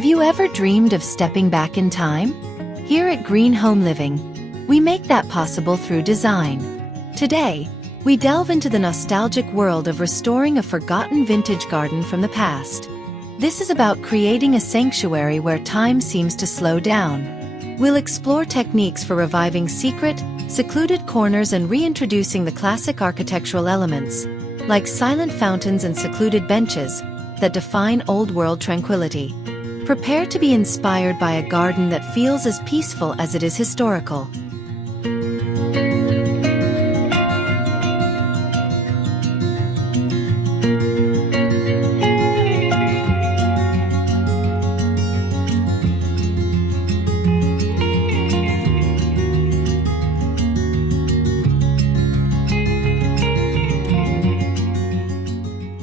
Have you ever dreamed of stepping back in time? Here at Green Home Living, we make that possible through design. Today, we delve into the nostalgic world of restoring a forgotten vintage garden from the past. This is about creating a sanctuary where time seems to slow down. We'll explore techniques for reviving secluded corners and reintroducing the classic architectural elements, like silent fountains and secluded benches, that define old-world tranquility. Prepare to be inspired by a garden that feels as peaceful as it is historical.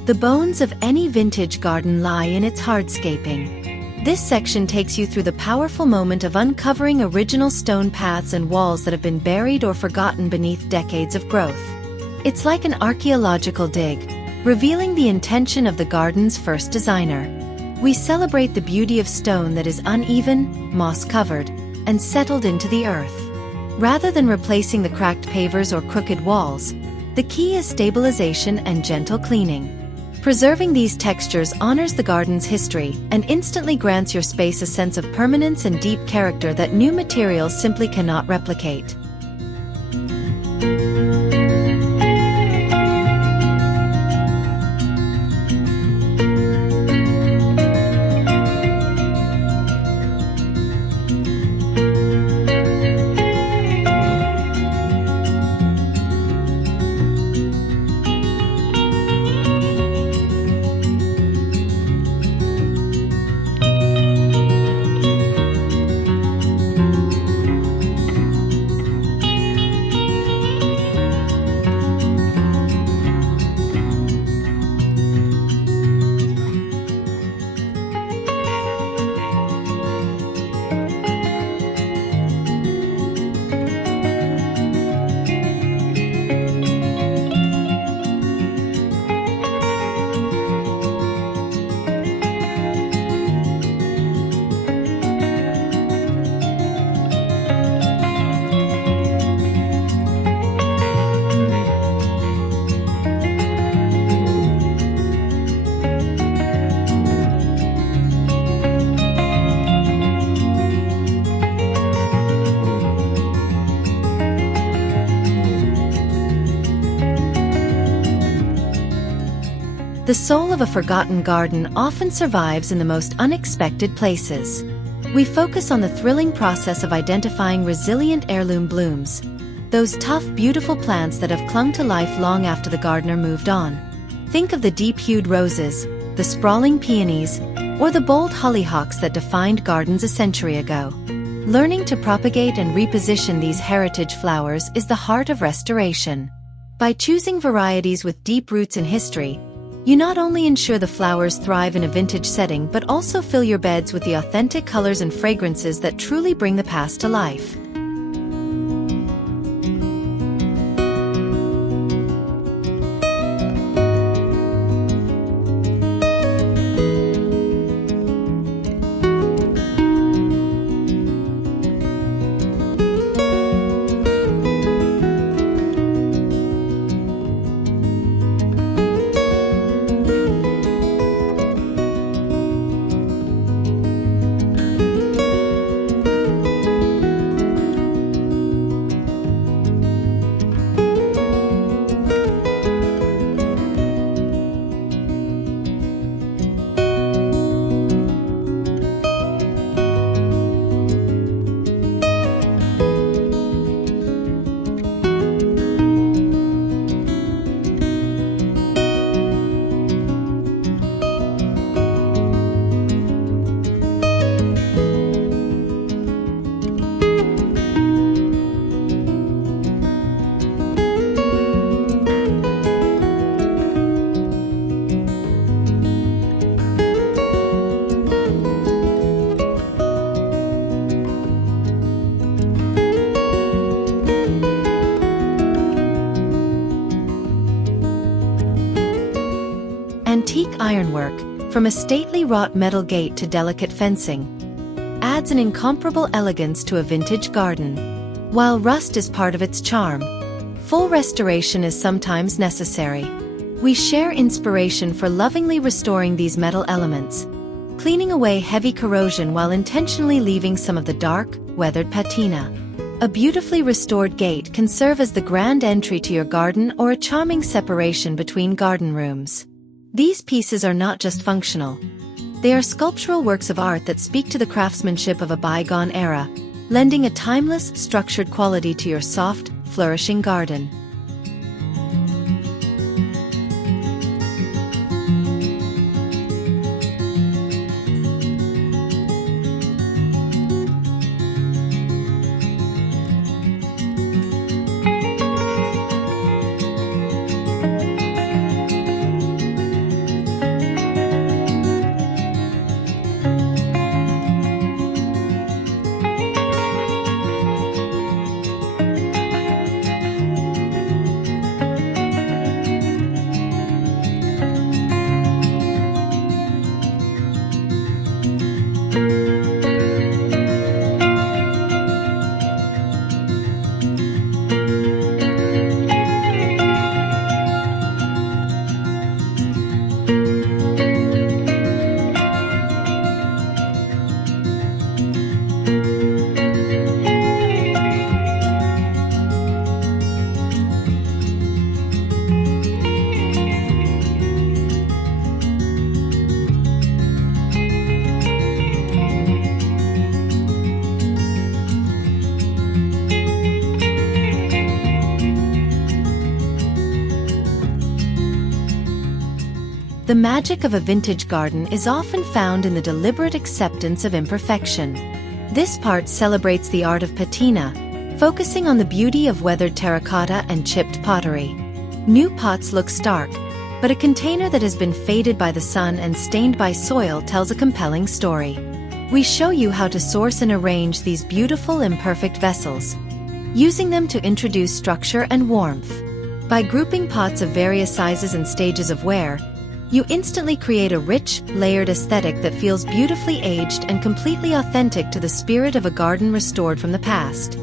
The bones of any vintage garden lie in its hardscaping. This section takes you through the powerful moment of uncovering original stone paths and walls that have been buried or forgotten beneath decades of growth. It's like an archaeological dig, revealing the intention of the garden's first designer. We celebrate the beauty of stone that is uneven, moss-covered, and settled into the earth. Rather than replacing the cracked pavers or crooked walls, the key is stabilization and gentle cleaning. Preserving these textures honors the garden's history and instantly grants your space a sense of permanence and deep character that new materials simply cannot replicate. The soul of a forgotten garden often survives in the most unexpected places. We focus on the thrilling process of identifying resilient heirloom blooms, those tough, beautiful plants that have clung to life long after the gardener moved on. Think of the deep-hued roses, the sprawling peonies, or the bold hollyhocks that defined gardens a century ago. Learning to propagate and reposition these heritage flowers is the heart of restoration. By choosing varieties with deep roots in history, you not only ensure the flowers thrive in a vintage setting but also fill your beds with the authentic colors and fragrances that truly bring the past to life. Antique ironwork, From a stately wrought metal gate to delicate fencing, adds an incomparable elegance to a vintage garden. While rust is part of its charm, full restoration is sometimes necessary. We share inspiration for lovingly restoring these metal elements, cleaning away heavy corrosion while intentionally leaving some of the dark, weathered patina. A beautifully restored gate can serve as the grand entry to your garden or a charming separation between garden rooms. These pieces are not just functional. They are sculptural works of art that speak to the craftsmanship of a bygone era, lending a timeless, structured quality to your soft, flourishing garden. The magic of a vintage garden is often found in the deliberate acceptance of imperfection. This part celebrates the art of patina, focusing on the beauty of weathered terracotta and chipped pottery. New pots look stark, but a container that has been faded by the sun and stained by soil tells a compelling story. We show you how to source and arrange these beautiful imperfect vessels, using them to introduce structure and warmth. By grouping pots of various sizes and stages of wear, you instantly create a rich, layered aesthetic that feels beautifully aged and completely authentic to the spirit of a garden restored from the past.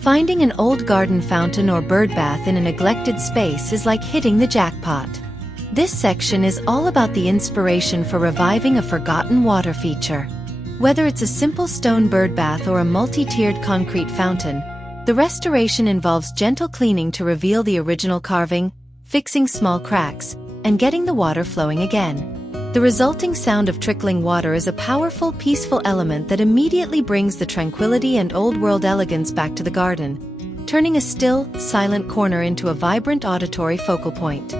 Finding an old garden fountain or bird bath in a neglected space is like hitting the jackpot. This section is all about the inspiration for reviving a forgotten water feature. Whether it's a simple stone bird bath or a multi-tiered concrete fountain, the restoration involves gentle cleaning to reveal the original carving, fixing small cracks, and getting the water flowing again. The resulting sound of trickling water is a powerful, peaceful element that immediately brings the tranquility and old-world elegance back to the garden, turning a still, silent corner into a vibrant auditory focal point.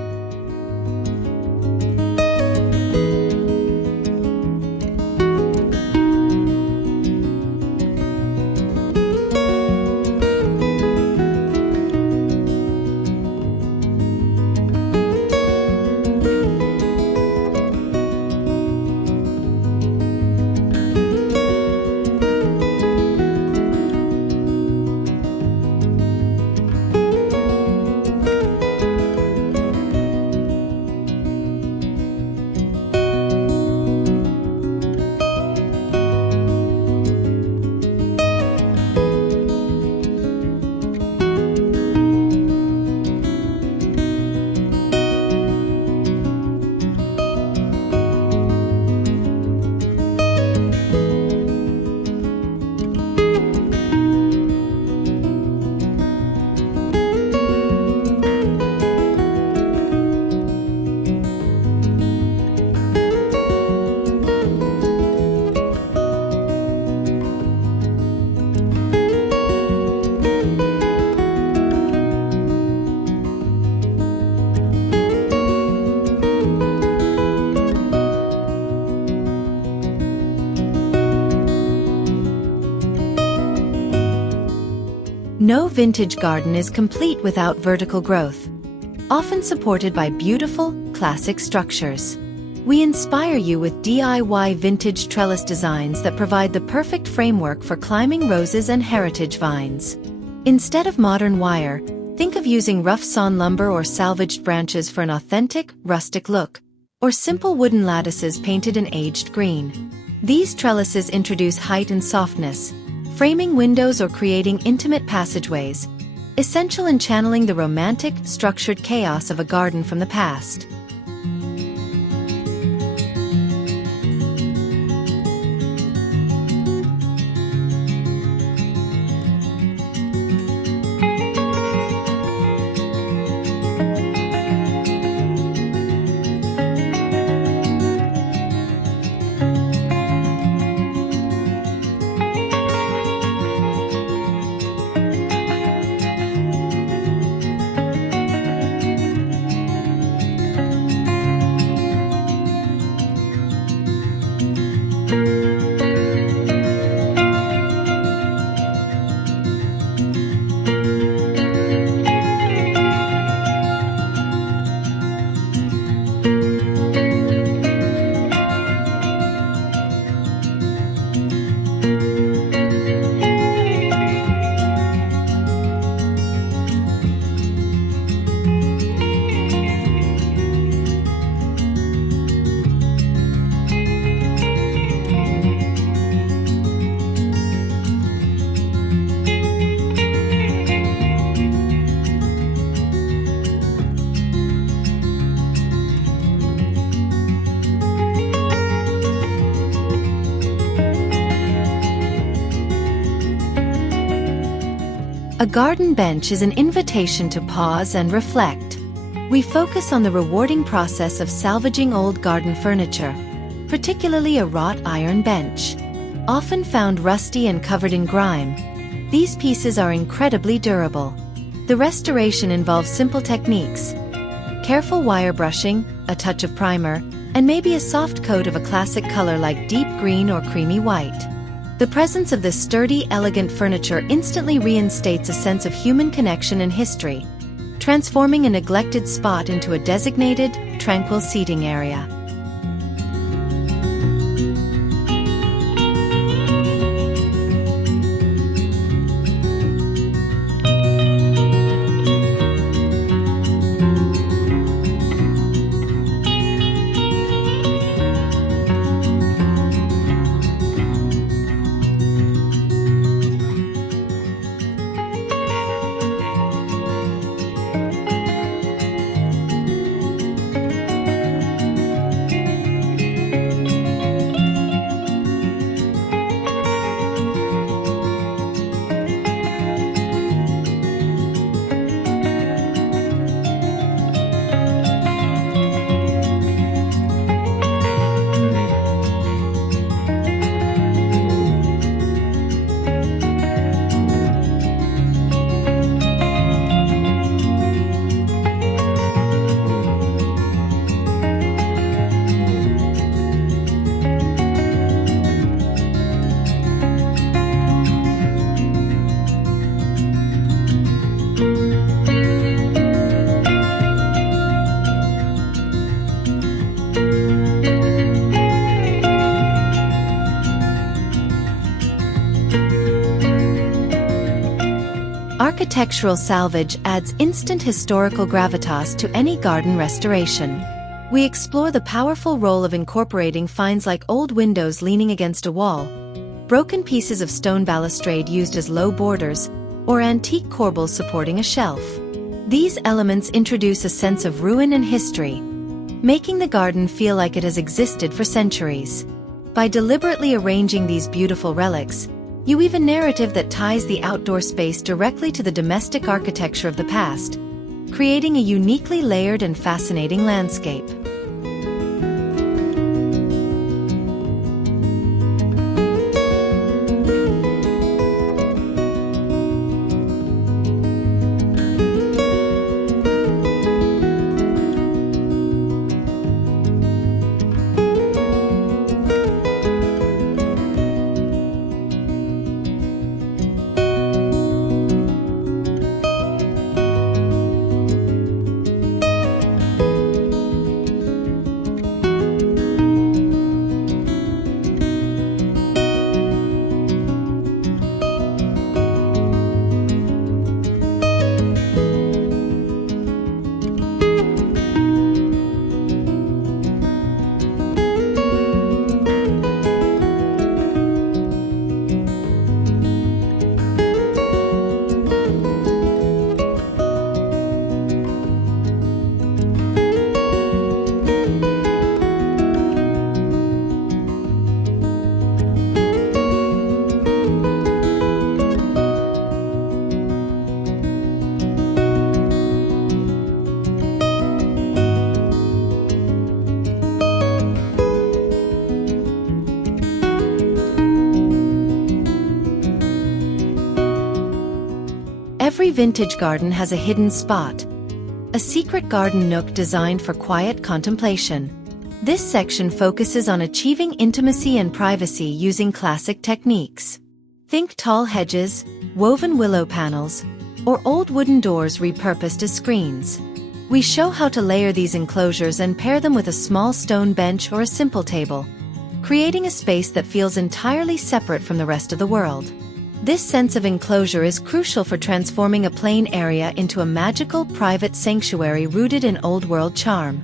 No vintage garden is complete without vertical growth, often supported by beautiful, classic structures. We inspire you with DIY vintage trellis designs that provide the perfect framework for climbing roses and heritage vines. Instead of modern wire, think of using rough sawn lumber or salvaged branches for an authentic, rustic look, or simple wooden lattices painted in aged green. These trellises introduce height and softness, framing windows or creating intimate passageways, essential in channeling the romantic, structured chaos of a garden from the past. A garden bench is an invitation to pause and reflect. We focus on the rewarding process of salvaging old garden furniture, particularly a wrought iron bench. Often found rusty and covered in grime, these pieces are incredibly durable. The restoration involves simple techniques: careful wire brushing, a touch of primer, and maybe a soft coat of a classic color like deep green or creamy white. The presence of this sturdy, elegant furniture instantly reinstates a sense of human connection and history, transforming a neglected spot into a designated, tranquil seating area. Architectural salvage adds instant historical gravitas to any garden restoration. We explore the powerful role of incorporating finds like old windows leaning against a wall, broken pieces of stone balustrade used as low borders, or antique corbels supporting a shelf. These elements introduce a sense of ruin and history, making the garden feel like it has existed for centuries. By deliberately arranging these beautiful relics, you weave a narrative that ties the outdoor space directly to the domestic architecture of the past, creating a uniquely layered and fascinating landscape. Every vintage garden has a hidden spot, a secret garden nook designed for quiet contemplation. This section focuses on achieving intimacy and privacy using classic techniques. Think tall hedges, woven willow panels, or old wooden doors repurposed as screens. We show how to layer these enclosures and pair them with a small stone bench or a simple table, creating a space that feels entirely separate from the rest of the world. This sense of enclosure is crucial for transforming a plain area into a magical, private sanctuary rooted in old-world charm.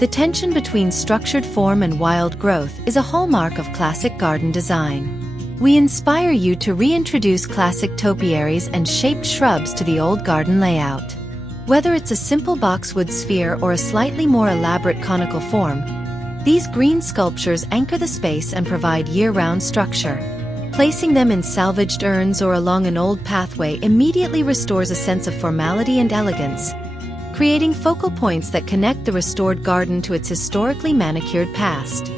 The tension between structured form and wild growth is a hallmark of classic garden design. We inspire you to reintroduce classic topiaries and shaped shrubs to the old garden layout. Whether it's a simple boxwood sphere or a slightly more elaborate conical form, these green sculptures anchor the space and provide year-round structure. Placing them in salvaged urns or along an old pathway immediately restores a sense of formality and elegance, creating focal points that connect the restored garden to its historically manicured past.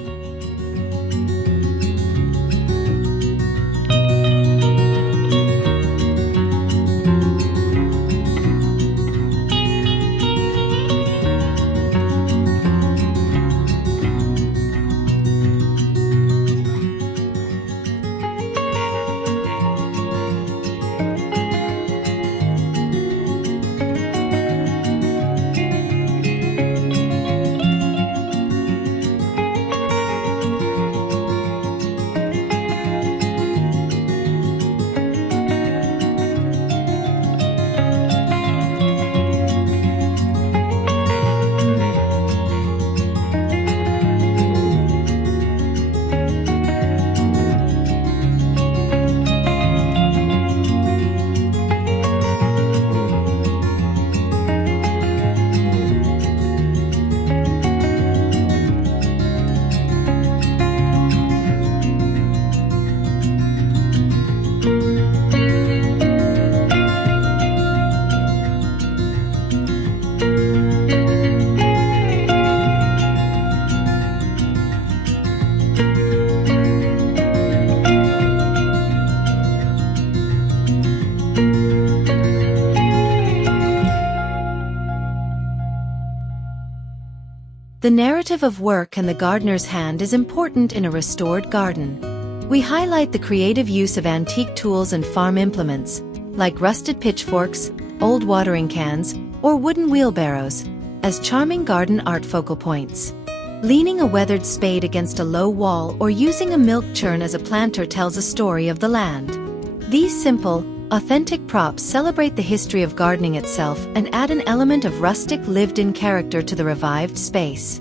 The narrative of work and the gardener's hand is important in a restored garden. We highlight the creative use of antique tools and farm implements, like rusted pitchforks, old watering cans, or wooden wheelbarrows, as charming garden art focal points. Leaning a weathered spade against a low wall or using a milk churn as a planter tells a story of the land. These simple, authentic props celebrate the history of gardening itself and add an element of rustic lived-in character to the revived space.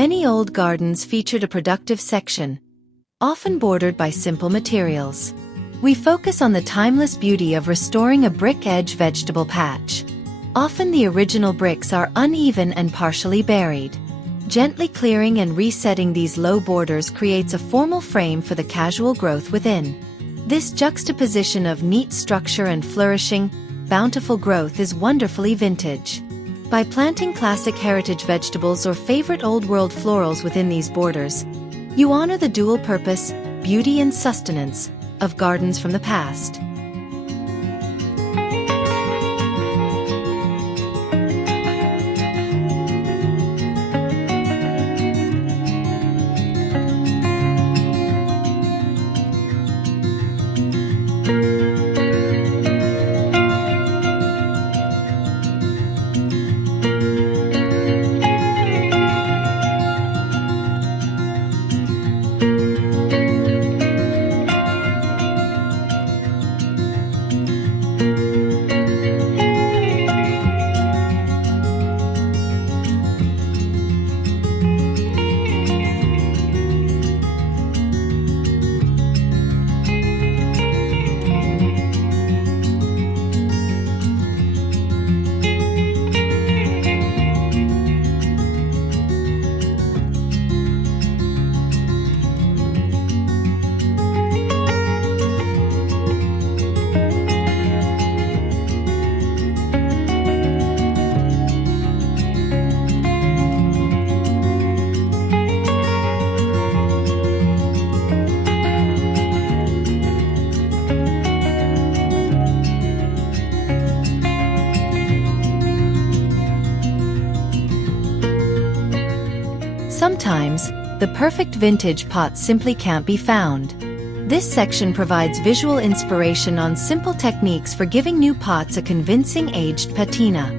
Many old gardens featured a productive section, often bordered by simple materials. We focus on the timeless beauty of restoring a brick-edge vegetable patch. Often the original bricks are uneven and partially buried. Gently clearing and resetting these low borders creates a formal frame for the casual growth within. This juxtaposition of neat structure and flourishing, bountiful growth is wonderfully vintage. By planting classic heritage vegetables or favorite old-world florals within these borders, you honor the dual purpose, beauty and sustenance, of gardens from the past. Sometimes, the perfect vintage pot simply can't be found. This section provides visual inspiration on simple techniques for giving new pots a convincing aged patina.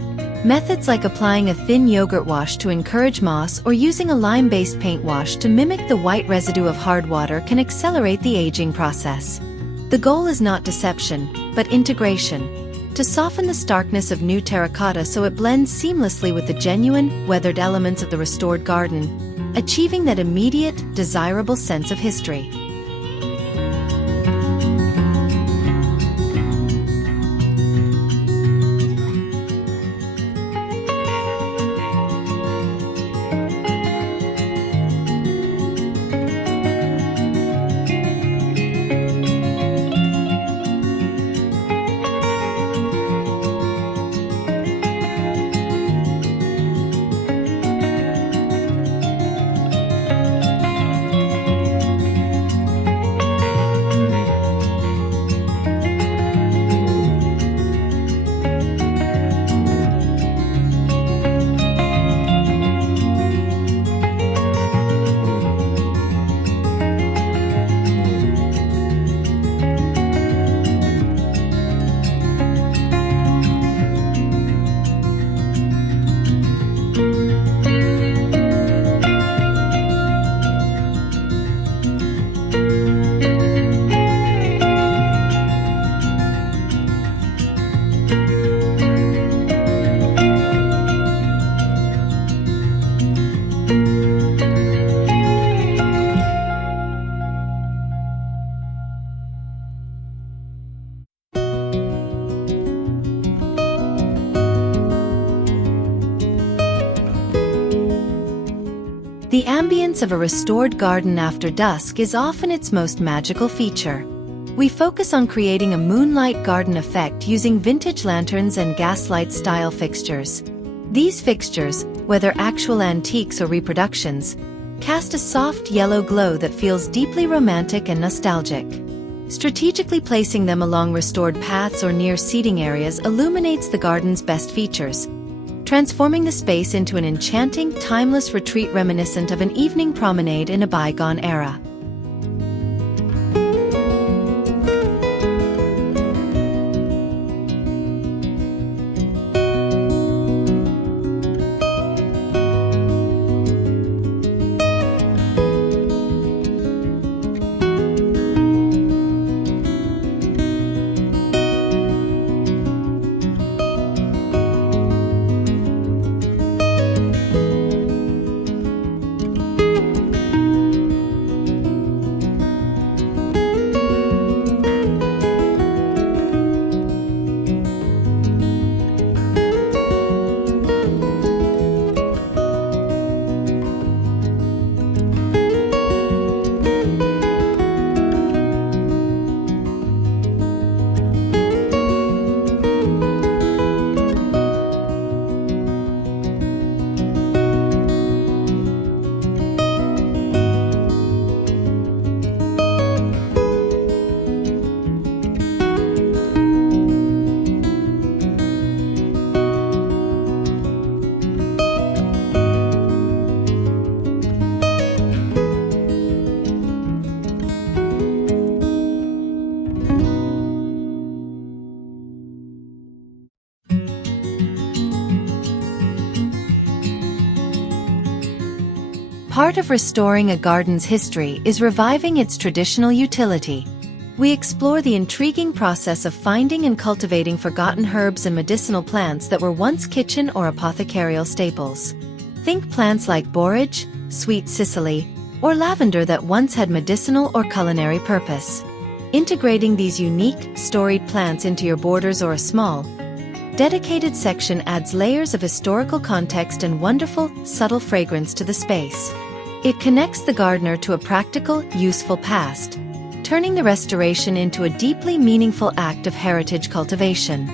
Methods like applying a thin yogurt wash to encourage moss or using a lime-based paint wash to mimic the white residue of hard water can accelerate the aging process. The goal is not deception, but integration. To soften the starkness of new terracotta so it blends seamlessly with the genuine, weathered elements of the restored garden, achieving that immediate, desirable sense of history. The ambience of a restored garden after dusk is often its most magical feature. We focus on creating a moonlight garden effect using vintage lanterns and gaslight-style fixtures. These fixtures, whether actual antiques or reproductions, cast a soft yellow glow that feels deeply romantic and nostalgic. Strategically placing them along restored paths or near seating areas illuminates the garden's best features, transforming the space into an enchanting, timeless retreat reminiscent of an evening promenade in a bygone era. Part of restoring a garden's history is reviving its traditional utility. We explore the intriguing process of finding and cultivating forgotten herbs and medicinal plants that were once kitchen or apothecarial staples. Think plants like borage, sweet cicely, or lavender that once had medicinal or culinary purpose. Integrating these unique, storied plants into your borders or a small, dedicated section adds layers of historical context and wonderful, subtle fragrance to the space. It connects the gardener to a practical, useful past, turning the restoration into a deeply meaningful act of heritage cultivation.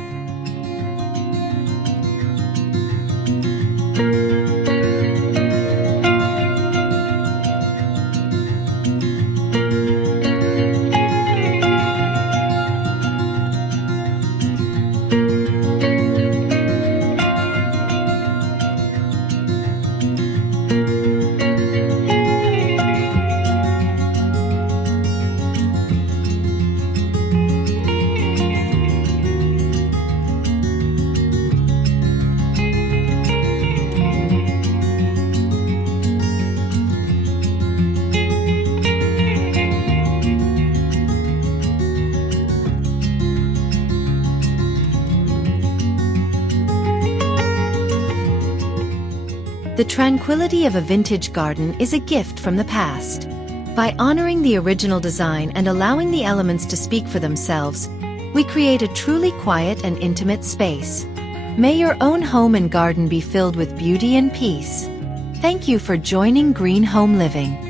The tranquility of a vintage garden is a gift from the past. By honoring the original design and allowing the elements to speak for themselves, we create a truly quiet and intimate space. May your own home and garden be filled with beauty and peace. Thank you for joining Green Home Living.